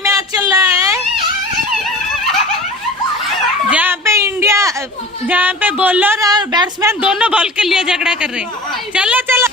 ये मैच चल रहा है जहाँ पे बॉलर और बैट्समैन दोनों बॉल के लिए झगड़ा कर रहे हैं। चलो चलो